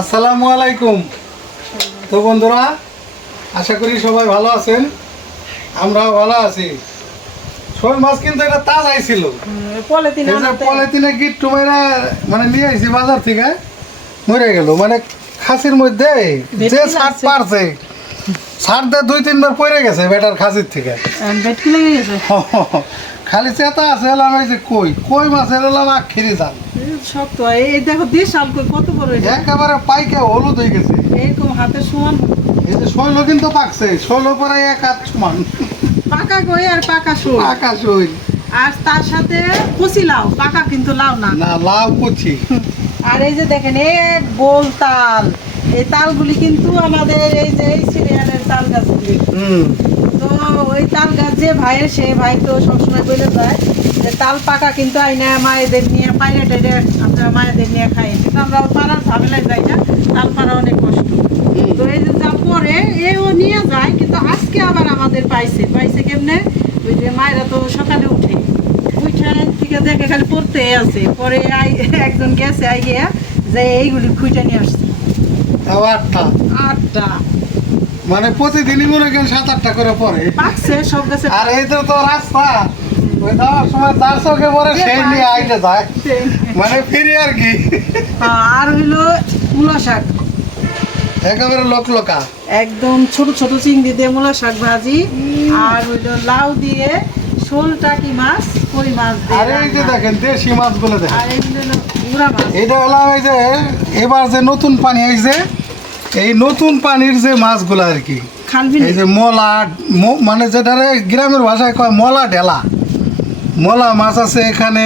আসসালামু আলাইকুম। তো বন্ধুরা, আশা করি সবাই ভালো আছেন, আমরাও ভালো আছি। শোল মাছ কিন্তু এটা তাজাই ছিল, পলিথিনে গিট্টু মেরে মানে নিয়ে আসছি বাজার থেকে, মরে গেল। মানে খাসির মধ্যে যে ছাট পারছে, ছাট দিয়ে 2-3 বার পড়ে গেছে বেটার খাসির থেকে। খালি চেতা আছে এলাম, এই যে কই মাছের এলাম আখিরি জাল শক্ত। এই দেখো দেশাল কই কত বড়, একেবারে পাইকে হলুদ হয়ে গেছে, এরকম হাতে সমান। এই যে শৈল কিন্তু পাকছে, শৈল পরে 1 হাত সমান পাকা কই আর পাকা শোল, পাকা শৈল। আর তার সাথে কচি লাউ, পাকা কিন্তু লাউ না, না লাউ কুচি। আর এই যে দেখেন এক গোল তাল, এই তালগুলি কিন্তু আমাদের এই যে এই সিরিয়ালের তাল গাছগুলি। তো ওই তাল গাছ যে ভাইয়ের, সে ভাই তো সবসময় বলে যায় যে তাল পাকা কিন্তু আইনা মায়েদের নিয়ে পাইরে টাইরে আপনারা মায়েদের নিয়ে খাই, কিন্তু আমরা পাড়ার ঝামেলায় যাই না, তাল পাড়া অনেক কষ্ট। তো এই যে যা পরে এও নিয়ে যায়, কিন্তু আজকে আবার আমাদের পাইছে কেমনে, ওই যে মায়েরা তো সকালে উঠে থেকে দেখে খালি পড়তে আছে, পরে একজন গেছে আইয়া যে এইগুলি খুঁজে নিয়ে আসছে 8টা। মানে প্রতিদিনই মনে করেন 7-8টা করে পরে পাকছে সব গাছে। আর এই তো রাস্তা, ওই যাওয়ার সময় যার চোখে পরে সেই নিয়ে আইতে যায়, মানে ফিরে আর কি। আর হইলো মূলা শাক, একেবারে লোকা একদম ছোট ছোট চিংড়ি দিয়ে মূলা শাক ভাজি, আর হইলো লাউ দিয়ে শোল টাকি মাছ, কই মাছ দিয়ে। আর এই যে দেখেন দেশি মাছগুলো দেখেন, আর এইগুলো হলো গুড়া মাছ। এটা হলো এই যে এবার যে নতুন পানি আইছে, এই নতুন পানির যে মাছগুলো আর কি, এই যে মলা, মানে যেটারে গ্রামের ভাষায় কয় মলা ঢেলা, মলা মাছ আছে এখানে,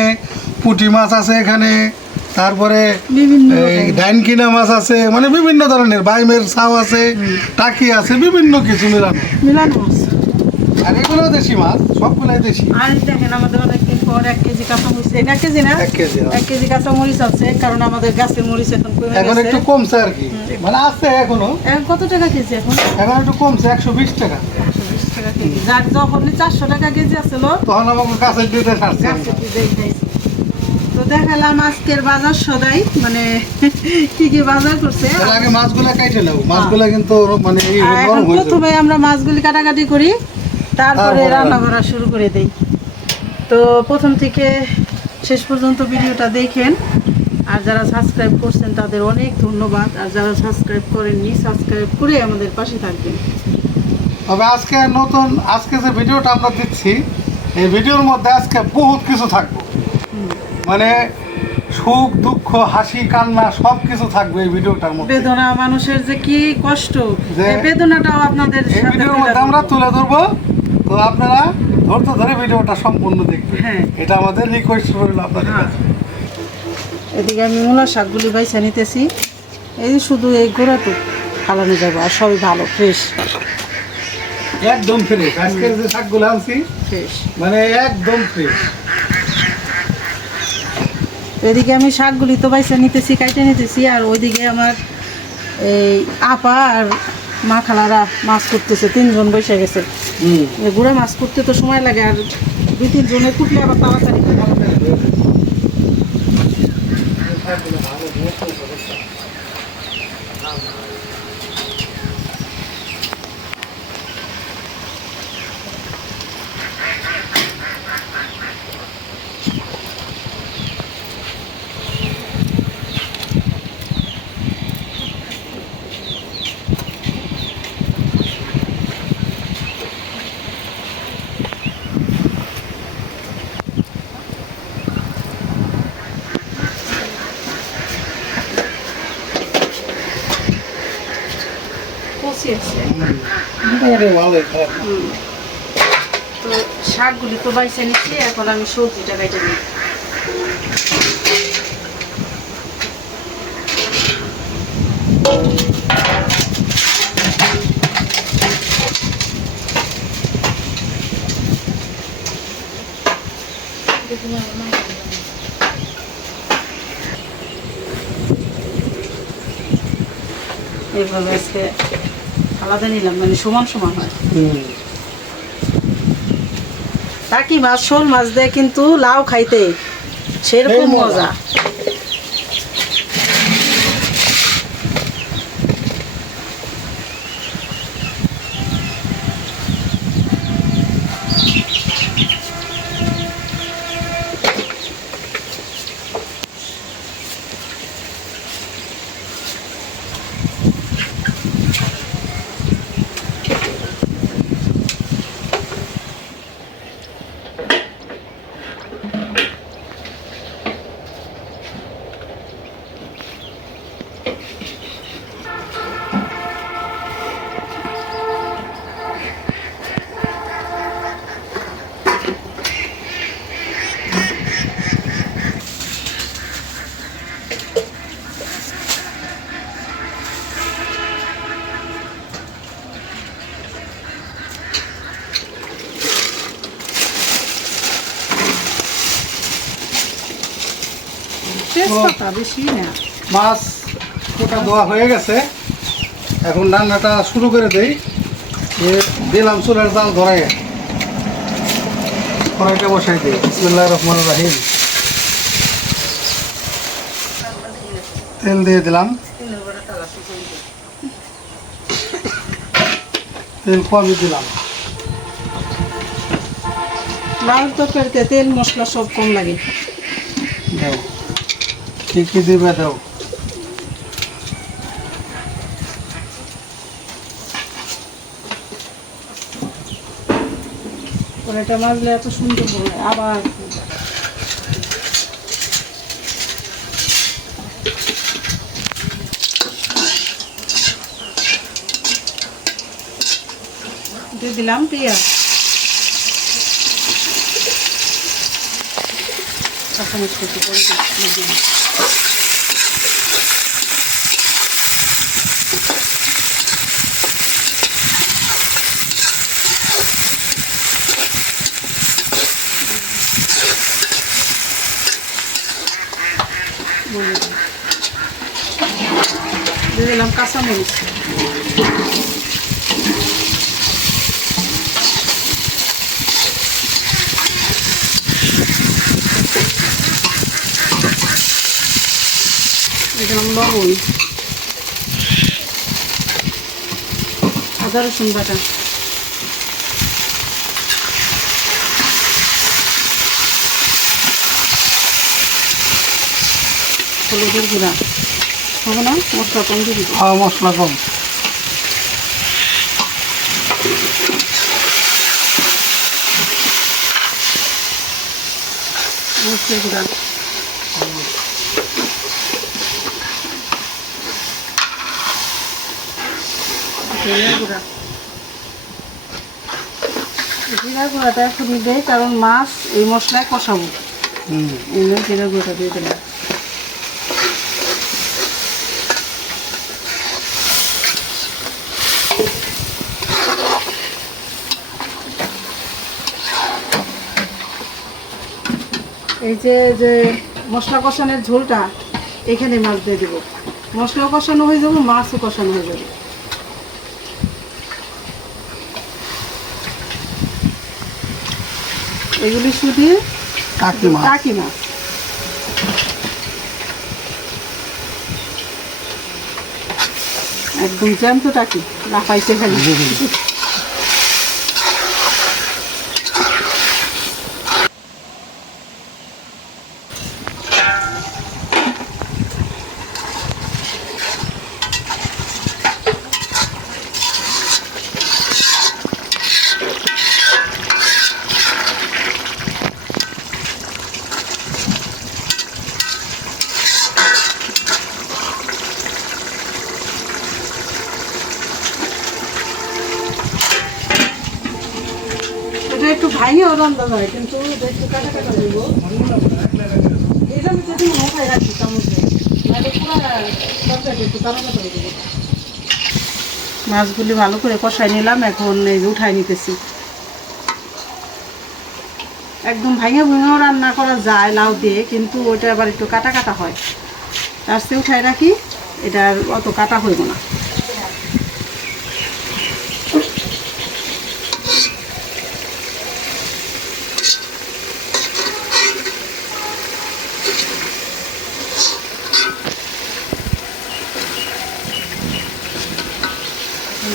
পুঁটি মাছ আছে এখানে, তারপরে ডাইনকিনা মাছ আছে, মানে বিভিন্ন ধরনের বাইমের ছাও আছে, টাকি আছে, বিভিন্ন কিছু মিলানো। আর এগুলো দেশি মাছ, সবগুলাই দেশি। আর দেখেন আমাদের অনেকদিন পর 1 কেজি কাঁচামরিচ, 1 কেজি না 1 কেজি কাঁচামরিচ আছে, কারণ আমাদের গাছের মরিচ এখন কমে গেছে, এখন একটু কমছে আর কি, মানে আছে এখনো। এখন কত টাকা কেজি? এখন একটু কমছে, 120 টাকা। 120 টাকা কেজি। যার যখন 400 টাকা কেজি আছিল তখন আমাকে গাছের দিতে ছাড়ছে। তো দেখালাম আজকের বাজার সদাই, মানে কি বাজার করছে। এর আগে মাছগুলা কাইটে নাও, মাছগুলা কিন্তু মানে এই গরম হয়ে যায়। প্রথমে আমরা মাছগুলি কাটাকাটি করি, তারপরে রান্না করা শুরু করে দেই। তো প্রথম থেকে শেষ পর্যন্ত ভিডিওটা দেখেন, আর যারা সাবস্ক্রাইব করছেন তাদের অনেক ধন্যবাদ, আর যারা সাবস্ক্রাইব করেননি সাবস্ক্রাইব করে আমাদের পাশে থাকবেন। তবে আজকে যে ভিডিওটা আমরা দিচ্ছি, এই ভিডিওর মধ্যে আজকে বহুত কিছু থাকবে, মানে সুখ দুঃখ হাসি কান্না সব কিছু থাকবে এই ভিডিওটার মধ্যে। বেদনা, মানুষের যে কি কষ্ট, এই বেদনাটাও আপনাদের এই সাথে ভিডিওর মধ্যে আমরা তুলে ধরবো। তো আপনারা ধৈর্য ধরে ভিডিওটা সম্পূর্ণ দেখবেন, এটা আমাদের রিকোয়েস্ট রইল আপনাদের কাছে। এদিকে আমি মূলা শাকগুলি বাইছা নিতেছি, এই শুধু এই গোড়াটুক ফালানো যাবে, আর সবই ভালো ফ্রেশ, একদম ফ্রেশ। আজকের যে শাকগুলো আনছি ফ্রেশ, মানে একদম ফ্রেশ। এদিকে আমি শাকগুলি তো বাইছা নিতেছি, কাইটে নিতেছি, আর ওইদিকে আমার এই আপা আর মা খালারা মাছ করতেছে, 3 জন বসে গেছে। গুঁড়া মাছ করতে তো সময় লাগে, আর 2-3 জনের কুটলে আবার তাড়াতাড়ি। মোটামুটি ভালোই খারাপ না। তো শাকগুলি তো বাইছে নিচ্ছি, এখন আমি সবজিটা কেটে নিই। এইভাবে আজকে আলাদা নিলাম, মানে সমান সমান হয়। টাকি মাছ, শোল মাছ দেয় কিন্তু লাউ খাইতে সেরকম মজা। বেশি না, মাছ ওটা ধোয়া হয়ে গেছে, এখন রান্নাটা শুরু করে দেই। দিলাম চুলার জাল ধরাই, কড়াইটা বসাই দিই। বিসমিল্লাহির রহমানির রহিম। তেল দিয়ে দিলাম, তেল কমই দিলাম। লাউর তরকারিতে তেল মশলা সব কম লাগে। দাও, কি কি দিবে দাও। এটা মাজলে এত সুন্দর হবে। আবার দিয়ে দিলাম পেঁয়াজ, কাঁচামরিচ কুচি করে দিলাম। দিয়ে দিলাম কাঁচামরিচ, দিলাম লবণ, আদা রসুন বাটা, হলুদের গুঁড়া। হবে না, মশলা কম দিয়ে দিব। হ্যাঁ, মশলা কম। মশলা গুঁড়া, জিরা গুঁড়া। জিরা গুঁড়াটা এখন দেয়, কারণ মাছ এই মশলায় কষাবো। এই জন্য জিরা গুঁড়াটা দিয়ে দিলাম। এই যে মশলা কষানোর ঝোলটা এখানে মাছ দিয়ে দেবো। মশলা কষানো হয়ে যাবে, মাছও কষানো হয়ে যাবে। এগুলি শুধু টাকি মাছ, একদম জ্যান্ত টাকি, লাফাইতে খালি। ভাঙেও রান্না যায় কিন্তু একটু কাটা কাটা দেব এটা আমি যদি মোটাই রাখি চামচে নাহলে পুরো তরকারি একটু কাটা কাটা দেবো মাছগুলি ভালো করে কষাই নিলাম এখন এই যে উঠাই নিতেছি একদম ভাঙে ভেঙেও রান্না করা যায় লাউ দিয়ে কিন্তু ওইটা আবার একটু কাটা কাটা হয় তার চেয়ে উঠাই রাখি এটা আর অত কাটা হইব না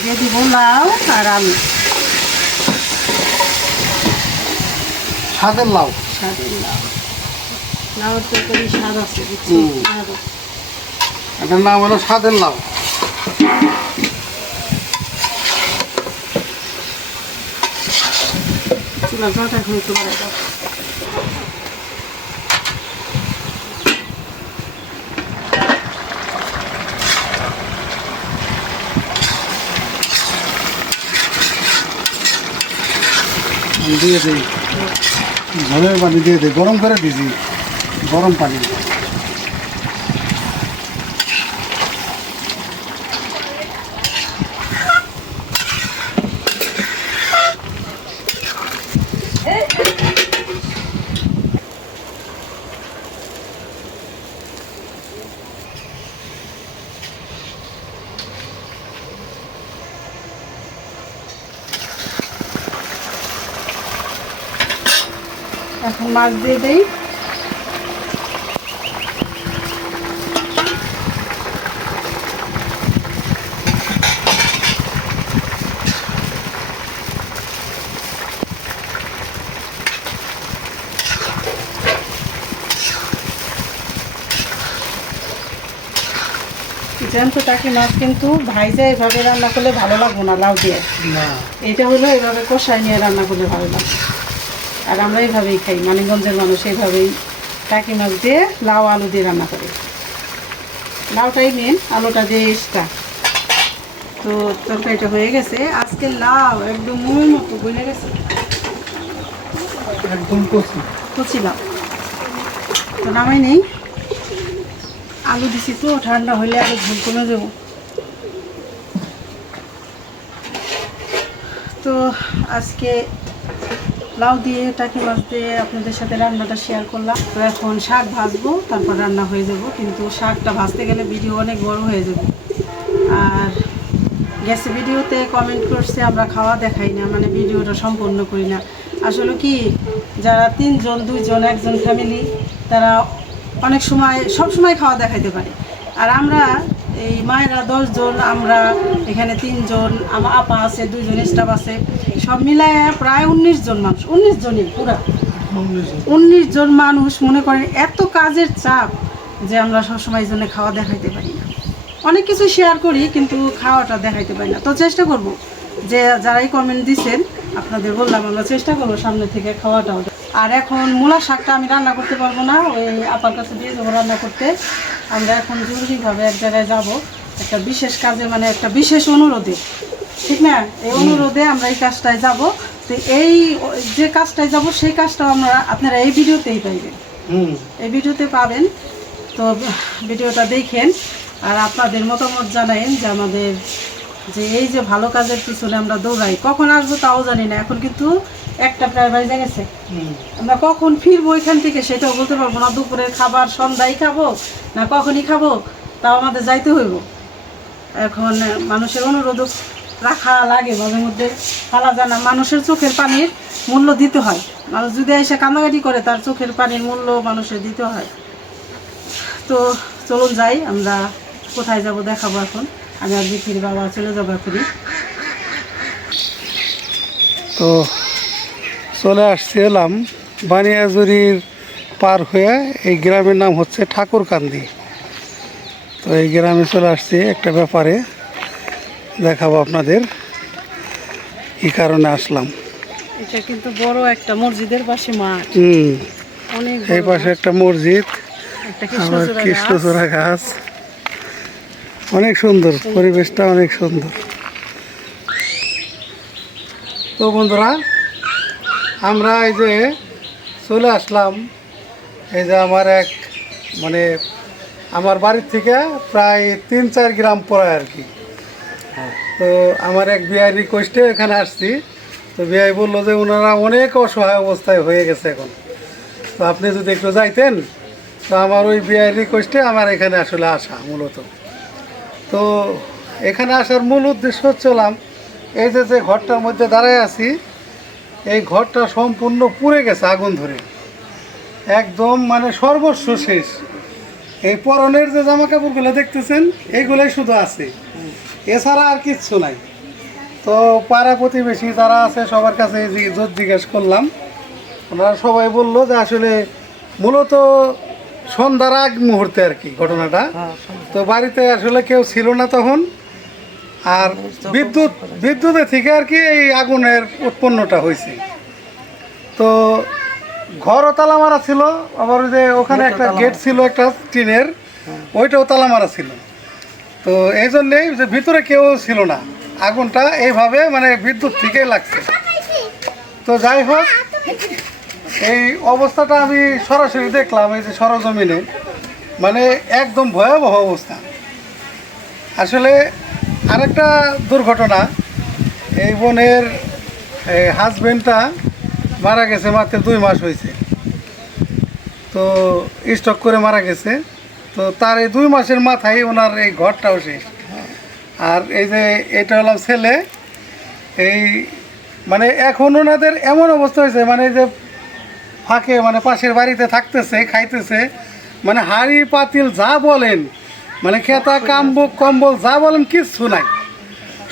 দিয়ে দিব লাউ আর আলু স্বাদের লাউ স্বাদের লাউ লাউর তরকারি স্বাদ আছে বুঝছি এটার নাম হলো স্বাদের লাউ চুলা জলটা এখন একটু বাড়াই দাও দিয়ে দিই ঝোলের পানি দিয়ে দিই গরম করে দিয়েছি গরম পানি এখন মাছ দিয়ে দেই জ্যান্ত টাকি মাছ কিন্তু ভাইজা এভাবে রান্না করলে ভালো লাগবে না লাউ দিয়ে না এটা হলো এভাবে কষাই নিয়ে রান্না করলে ভালো লাগবে আর আমরা এইভাবেই খাই মানিকগঞ্জের মানুষ এইভাবেই টাকি মাছ দিয়ে লাউ আলু দিয়ে রান্না করি লাউটাই মেন আলুটা দিয়ে এক্সট্রা তো তরকারিটা হয়ে গেছে আজকে লাউ একদম মুড়ির মতো গলে গেছে একদম কচি কচি লাউ তো নামাই নেই আলু দিছি তো ঠান্ডা হলে আলু ঝোল কমে দেবো তো আজকে লাউ দিয়ে টাকি মাছ দিয়ে আপনাদের সাথে রান্নাটা শেয়ার করলাম তো এখন শাক ভাজবো তারপর রান্না হয়ে যাব কিন্তু শাকটা ভাজতে গেলে ভিডিও অনেক বড় হয়ে যাবে আর গ্যাসে ভিডিওতে কমেন্ট করছে আমরা খাওয়া দেখাই না মানে ভিডিওটা সম্পূর্ণ করি না আসলে কি যারা 3 জন 2 জন একজন ফ্যামিলি তারা অনেক সময় সব সময় খাওয়া দেখাইতে পারে আর আমরা এই মায়েরা 10 জন আমরা এখানে 3 জন আমার আপা আছে 2 জন স্টাফ আছে সব মিলায় প্রায় 19 জন মানুষ 19 জনই পুরা 19 জন মানুষ মনে করেন এত কাজের চাপ যে আমরা সবসময় এই জন্য খাওয়া দেখাইতে পারি না অনেক কিছু শেয়ার করি কিন্তু খাওয়াটা দেখাইতে পারি না তো চেষ্টা করব যে যারাই কমেন্ট দিচ্ছেন আপনাদের বললাম আমরা চেষ্টা করবো সামনে থেকে খাওয়াটাও আর এখন মূলা শাকটা আমি রান্না করতে পারবো না ওই আপার কাছে দিয়ে যাবো রান্না করতে আমরা এখন জরুরিভাবে এক জায়গায় যাব একটা বিশেষ কাজে মানে একটা বিশেষ অনুরোধে ঠিক না এই অনুরোধে আমরা এই কাজটায় যাব তো এই যে কাজটায় যাব সেই কাজটাও আমরা আপনারা এই ভিডিওতেই পাইবেন এই ভিডিওতে পাবেন তো ভিডিওটা দেখেন আর আপনাদের মতামত জানাইন যে আমাদের যে এই যে ভালো কাজের পিছনে আমরা দৌড়াই কখন আসবো তাও জানি না এখন কিন্তু একটা প্রায় বাজে গেছে আমরা কখন ফিরবো এখান থেকে সেটাও বলতে পারবো না দুপুরের খাবার সন্ধ্যায় খাবো না কখনই খাবো তাও আমাদের যাইতে হইব এখন মানুষের অনুরোধ রাখা লাগে মাঝে মধ্যে ফালা জানা মানুষের চোখের পানির মূল্য দিতে হয় মানুষ যদি এসে কান্নাকাটি করে তার চোখের পানির মূল্য মানুষের দিতে হয় তো চলুন যাই আমরা কোথায় যাব দেখাবো এখন আমি আর বিথির বাবা চলে যাবো এখনই তো চলে আসছি এলাম বানিয়াজুরির পার হয়ে এই গ্রামের নাম হচ্ছে ঠাকুরকান্দি তো এই গ্রামে চলে আসছি একটা ব্যাপারে দেখাবো আপনাদের কি কারণে আসলাম এটা কিন্তু বড় একটা মসজিদের পাশে মাঠ অনেক এই পাশে একটা মসজিদ একটা আবার কৃষ্ণচূড়া গাছ অনেক সুন্দর পরিবেশটা অনেক সুন্দর তো বন্ধুরা আমরা এই যে চলে আসলাম, এই যে আমার এক মানে আমার বাড়ির থেকে প্রায় 3-4 গ্রাম পড়ে আর কি। তো আমার এক বিআই রিকোয়েস্টে এখানে আসছি। তো বিআই বললো যে ওনারা অনেক অসহায় অবস্থায় হয়ে গেছে এখন, তো আপনি যদি একটু যাইতেন। তো আমার ওই বিআই রিকোয়েস্টে আমার এখানে আসলে আসা মূলত। তো এখানে আসার মূল উদ্দেশ্য হচ্ছিলাম এই যে যে ঘরটার মধ্যে দাঁড়ায় আছি, এই ঘরটা সম্পূর্ণ পুড়ে গেছে আগুন ধরে, একদম মানে সর্বস্ব শেষ। এই পরনের যে জামা কাপড়গুলো দেখতেছেন এইগুলোই শুধু আছে, এছাড়া আর কিচ্ছু নাই। তো পাড়া প্রতিবেশী যারা আছে সবার কাছে জিজ্ঞেস করলাম, ওনারা সবাই বললো যে আসলে মূলত সন্ধ্যার আগ মুহূর্তে আর কি ঘটনাটা। তো বাড়িতে আসলে কেউ ছিল না তখন, আর বিদ্যুতের থেকে আর কি এই আগুনের উৎপন্নটা হয়েছে। তো ঘরও তালা মারা ছিল, আবার ওই যে ওখানে একটা গেট ছিল একটা টিনের, ওইটাও তালা মারা ছিল। তো এই জন্যেই যে ভিতরে কেউ ছিল না, আগুনটা এইভাবে মানে বিদ্যুৎ থেকেই লাগছে। তো যাই হোক, এই অবস্থাটা আমি সরাসরি দেখলাম এই যে সরজমিনে, মানে একদম ভয়াবহ অবস্থা। আসলে আরেকটা দুর্ঘটনা, এই বোনের হাজবেন্ডটা মারা গেছে, মাত্র 2 মাস হয়েছে। তো স্ট্রোক করে মারা গেছে। তো তার এই 2 মাসের মাথায় ওনার এই ঘরটাও শেষ। আর এই যে এটা হলাম ছেলে, এই মানে এখন ওনাদের এমন অবস্থা হয়েছে, মানে যে ফাঁকে মানে পাশের বাড়িতে থাকতেছে, খাইতেছে, মানে হাঁড়ি পাতিল যা বলেন, মানে খেতা কম্বল যা বলেন কিচ্ছু নাই,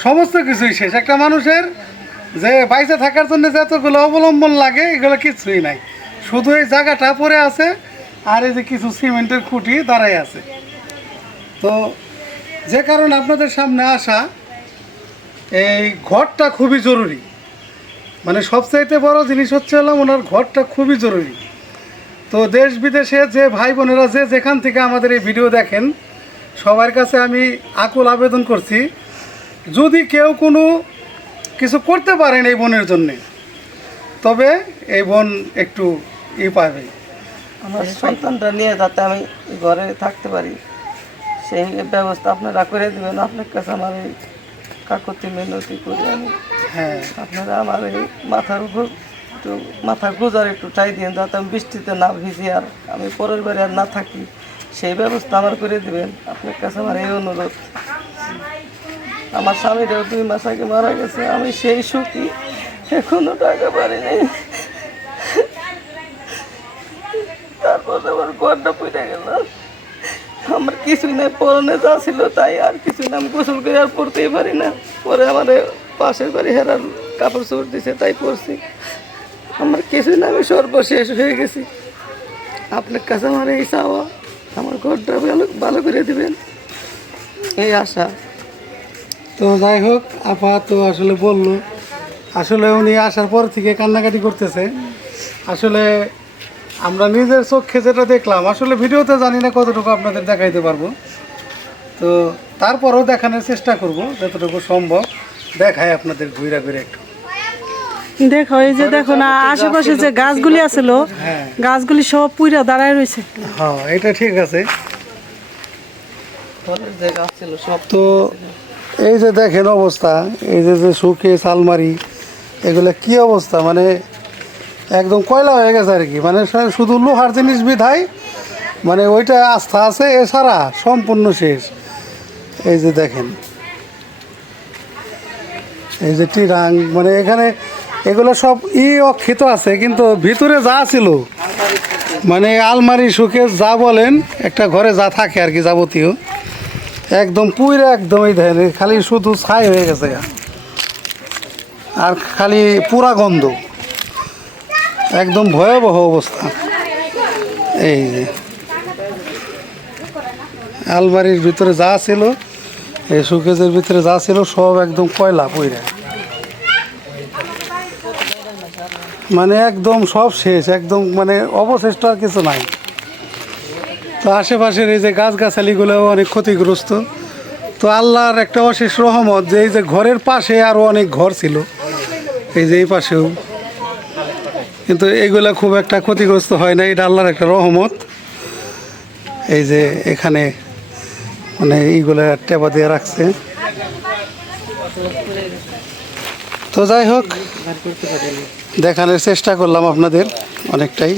সমস্ত কিছুই শেষ। একটা মানুষের যে বাইরে থাকার জন্য যতগুলো অবলম্বন লাগে এগুলো কিচ্ছুই নাই, শুধু এই জায়গাটা পড়ে আছে আর এই যে কিছু সিমেন্টের খুঁটি দাঁড়াই আছে। তো যে কারণে আপনাদের সামনে আসা, এই ঘরটা খুবই জরুরি, মানে সবচাইতে বড় জিনিস হচ্ছে হলাম ওনার ঘরটা খুবই জরুরি। তো দেশ বিদেশে যে ভাই বোনেরা যে যেখান থেকে আমাদের এই ভিডিও দেখেন, সবার কাছে আমি আকুল আবেদন করছি, যদি কেউ কোনো কিছু করতে পারেন এই বোনের জন্যে, তবে এই বোন একটু পাবে। আমার সন্তানটা নিয়ে যাতে আমি ঘরে থাকতে পারি সেই ব্যবস্থা আপনারা করে দেবেন। আপনার কাছে আমার এই কাকুতি মিনতি করি আমি। হ্যাঁ, আপনারা আমার এই মাথার উপর একটু মাথা গুজার একটু চাই দিন, যাতে আমি বৃষ্টিতে না ভিজি আর আমি পরের বাড়ি আর না থাকি, সেই ব্যবস্থা আমার করে দিবেন। আপনার কাছে আমার এই অনুরোধ। আমার স্বামীরাও 2 মাস আগে মারা গেছে, আমি সেই সুখী এখনো টাকা পারিনি। তারপর আমার ঘরটা পুড়ে গেল, আমার কিছুই নাই, পরনে যা ছিল তাই, আর কিছুই না। আমি গোসল করে আর পড়তেই পারি না। পরে আমার পাশের বাড়ি হেরার কাপড় চোপড় দিছে তাই পরছি, আমার কিছুই না, আমি সর্বশেষ হয়ে গেছি। আপনার কাছে আমার এই চাওয়া, আমার ঘরটা ভালো করে দিবেন এই আশা। তো যাই হোক, আপা তো আসলে বললো, আসলে উনি আসার পর থেকে কান্নাকাটি করতেছে। আসলে আমরা নিজের চোখে যেটা দেখলাম, আসলে ভিডিওতে জানি না কতটুকু আপনাদের দেখাইতে পারবো, তো তারপরেও দেখানোর চেষ্টা করব যতটুকু সম্ভব, দেখায় আপনাদের ঘুরে ঘুরে একটু। দেখো এই যে দেখো না, আশেপাশে যে গাছগুলি আছিল, হ্যাঁ, গাছগুলি সব পুইরা দাঁড়ায় রয়েছে। হ্যাঁ, এটা ঠিক আছে। ফলের যে গাছ ছিল সব। তো এই যে দেখেন অবস্থা, এই যে যে শোকেস আলমারি, এগুলো কি অবস্থা, মানে একদম কয়লা হয়ে গেছে আর কি। মানে শুধু লোহার জিনিস বিধায় মানে ওইটা আস্থা আছে, এছাড়া সম্পূর্ণ শেষ। এই যে দেখেন, এই যে টিরাং, মানে এখানে এগুলো সব অক্ষিত আছে, কিন্তু ভিতরে যা ছিল মানে আলমারি শোকেস যা বলেন একটা ঘরে যা থাকে আর কি যাবতীয়, একদম পুরো একদম এই দেখেন, খালি শুধু ছাই হয়ে গেছে আর খালি পুরা গন্ধ, একদম ভয়াবহ অবস্থা। এই যে আলমারির ভিতরে যা ছিল, এই শোকেসের ভিতরে যা ছিল সব একদম কয়লা পুইরা, মানে একদম সব শেষ, একদম মানে অবশিষ্ট আর কিছু নাই। তো আশেপাশের এই যে গাছগাছালিগুলোও অনেক ক্ষতিগ্রস্ত। তো আল্লাহর একটা অশেষ রহমত যে এই যে ঘরের পাশে আরও অনেক ঘর ছিল, এই যে এই পাশেও কিন্তু এইগুলা খুব একটা ক্ষতিগ্রস্ত হয় না, এটা আল্লাহর একটা রহমত। এই যে এখানে মানে এইগুলা টেপা দিয়ে রাখছে। তো যাই হোক, দেখানোর চেষ্টা করলাম আপনাদের অনেকটাই।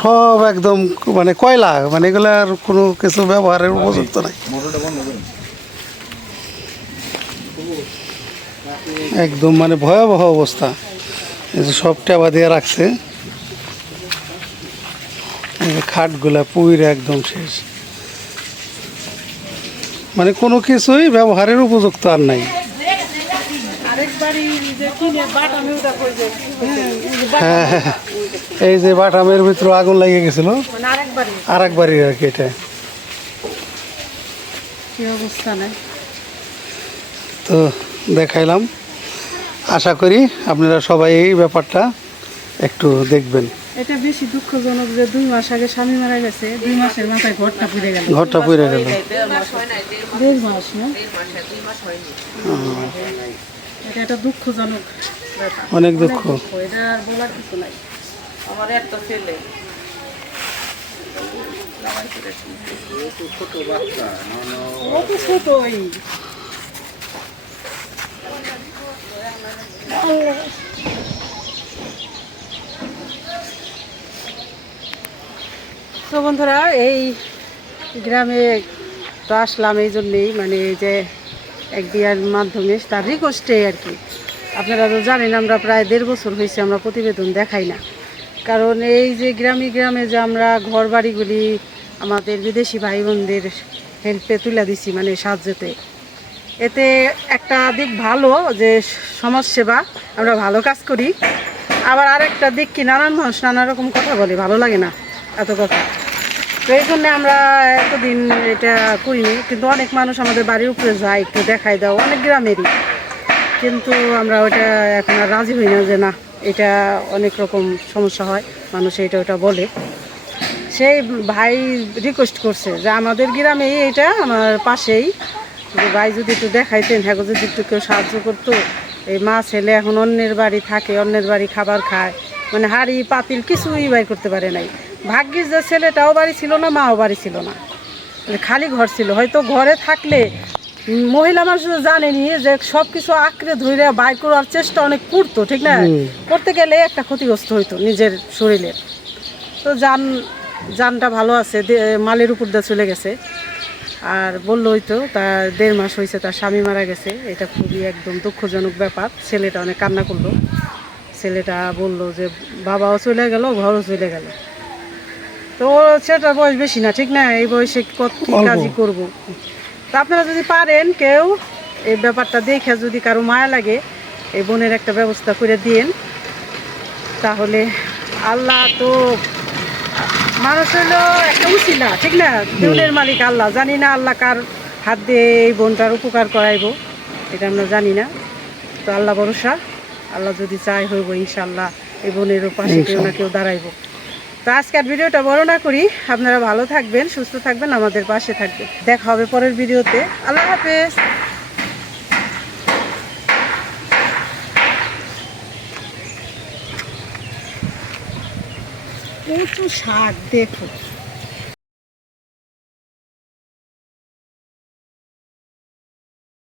সব একদম মানে কয়লা, মানে এগুলার কোনো কিছু ব্যবহারের উপযুক্ত নাই, একদম মানে ভয়াবহ অবস্থা। এই যে সব টেপা দিয়ে রাখছে, এই যে খাটগুলা পুইরে একদম শেষ, মানে কোনো কিছুই ব্যবহারের উপযুক্ত আর নাই। হ্যাঁ হ্যাঁ, এই যে বাটামের ভিতরে আগুন লেগে গেছিল আর একবারই আর কি। এটা কি অবস্থা নাই তো দেখাইলাম, আশা করি আপনারা সবাই এই ব্যাপারটা একটু দেখবেন। এটা বেশি দুঃখজনক যে 2 মাস আগে স্বামী মারা গেছে, 2 মাসের মাথায় ঘরটা পুড়ে গেল। ঘরটা পুড়ে গেল, 1.5 মাস না? এটা একটা দুঃখজনক ব্যাপার, অনেক দুঃখ। এটা আর বলার কিছু নাই। আমার একটা ছেলে ও তো ছোটই। তো বন্ধুরা, এই গ্রামে তো আসলাম এই জন্যেই, মানে এই যে একদিয়ার মাধ্যমে তার রিকোয়েস্টে আর কি। আপনারা তো জানেন আমরা প্রায় 1.5 বছর হয়েছে আমরা প্রতিবেদন দেখাই না, কারণ এই যে গ্রামে গ্রামে যে আমরা ঘর বাড়িগুলি আমাদের বিদেশি ভাই বোনদের হেল্পে তুলে দিছি, মানে সাহায্যতে, এতে একটা দিক ভালো যে সমাজসেবা, আমরা ভালো কাজ করি। আবার আরেকটা দিক কি, নানান মানুষ নানা রকম কথা বলে, ভালো লাগে না এত কথা। তো এই জন্যে আমরা এতদিন এটা করিনি, কিন্তু অনেক মানুষ আমাদের বাড়ির উপরে যায়, একটু দেখাই দাও, অনেক গ্রামেরই, কিন্তু আমরা ওইটা এখন আর রাজি হই না, যে না এটা অনেক রকম সমস্যা হয়, মানুষ এটা ওটা বলে। সেই ভাই রিকোয়েস্ট করছে যে আমাদের গ্রামে এটা আমার পাশেই, যে ভাই যদি একটু দেখাইতেন, হ্যাঁ যদি একটু কেউ সাহায্য করতো। এই মা ছেলে এখন অন্যের বাড়ি থাকে, অন্যের বাড়ি খাবার খায়, মানে হাঁড়ি পাতিল কিছুই বাইর করতে পারে নাই। ভাগ্যিস যে ছেলেটাও বাড়ি ছিল না, মাও বাড়ি ছিল না, খালি ঘর ছিল। হয়তো ঘরে থাকলে মহিলা মানুষ জানেনি যে সব কিছু আঁকড়ে ধরে বাইর করার চেষ্টা অনেক করতো, ঠিক না? করতে গেলে একটা ক্ষতিগ্রস্ত হইতো নিজের শরীরের। তো জানটা ভালো আছে, মালের উপর দিয়ে চলে গেছে। আর বললো হয়তো তার 1.5 মাস হয়েছে তার স্বামী মারা গেছে। এটা খুবই একদম দুঃখজনক ব্যাপার। ছেলেটা অনেক কান্না করলো। ছেলেটা বললো যে বাবাও চলে গেল, ঘরও চলে গেল। তো ছেলেটার বয়স বেশি না, ঠিক না? এই বয়সে কত কি কাজই করবো। তো আপনারা যদি পারেন কেউ এই ব্যাপারটা দেখে, যদি কারো মায়া লাগে, এই বোনের একটা ব্যবস্থা করে দিয়েন, তাহলে আল্লাহ তো মানুষ হলো একটা উচিলা, ঠিক না? দেউলের মালিক আল্লাহ, জানি না আল্লাহ কার হাত দিয়ে এই বোনটার উপকার করাইব, এটা আমরা জানি না। তো আল্লাহ ভরসা, আল্লাহ যদি চাই হইব ইনশাল্লাহ এই বোনের পাশে কেউ না কেউ দাঁড়াইব। তো আজকের ভিডিওটা বড় না করি, আপনারা ভালো থাকবেন, সুস্থ থাকবেন, আমাদের পাশে থাকবেন। দেখা হবে পরের ভিডিওতে। আল্লাহ হাফেজ। কচু শাক দেখো।